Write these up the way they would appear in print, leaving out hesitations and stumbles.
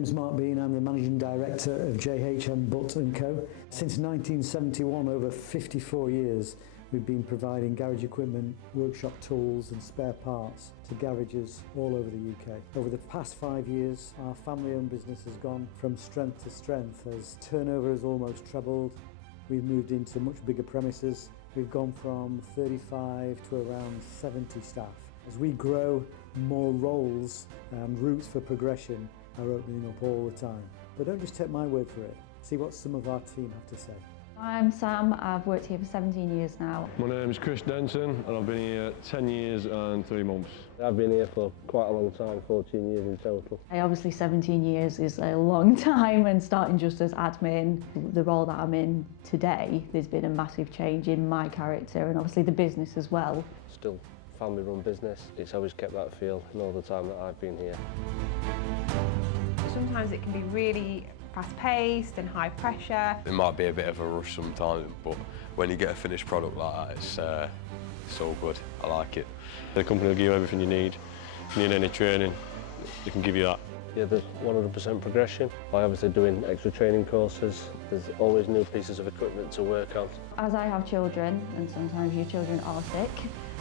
name's Mark Bean. I'm the Managing Director of JHM Butt & Co. Since 1971, over 54 years, we've been providing garage equipment, workshop tools and spare parts to garages all over the UK. Over the past 5 years, our family-owned business has gone from strength to strength as turnover has almost trebled. We've moved into much bigger premises. We've gone from 35 to around 70 staff. As we grow, more roles and routes for progression are opening up all the time. But don't just take my word for it. See what some of our team have to say. I'm Sam, I've worked here for 17 years now. My name's Chris Denton and I've been here 10 years and 3 months. I've been here for quite a long time, 14 years in total. Obviously 17 years is a long time, and starting just as admin, the role that I'm in today, there's been a massive change in my character and obviously the business as well. Still family run business, it's always kept that feel in all the time that I've been here. Sometimes it can be really fast-paced and high pressure. It might be a bit of a rush sometimes, but when you get a finished product like that, it's all good. I like it. The company will give you everything you need. If you need any training, they can give you that. Yeah, there's 100% progression. By obviously doing extra training courses, there's always new pieces of equipment to work on. As I have children, and sometimes your children are sick,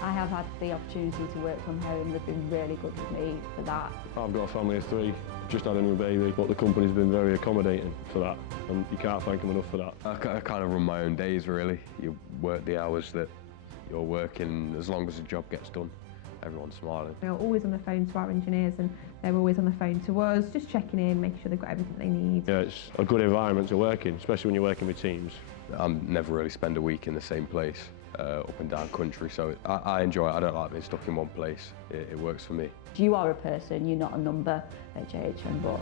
I have had the opportunity to work from home. They've been really good with me for that. I've got a family of 3, just had a new baby, but the company's been very accommodating for that, and you can't thank them enough for that. I kind of run my own days really. You work the hours that you're working, as long as the job gets done. Everyone's smiling. We're always on the phone to our engineers and they're always on the phone to us, just checking in, making sure they've got everything they need. Yeah, it's a good environment to work in, especially when you're working with teams. I never really spend a week in the same place, up and down country, so I enjoy it. I don't like being stuck in one place. It works for me. You are a person, you're not a number at JHM Butt.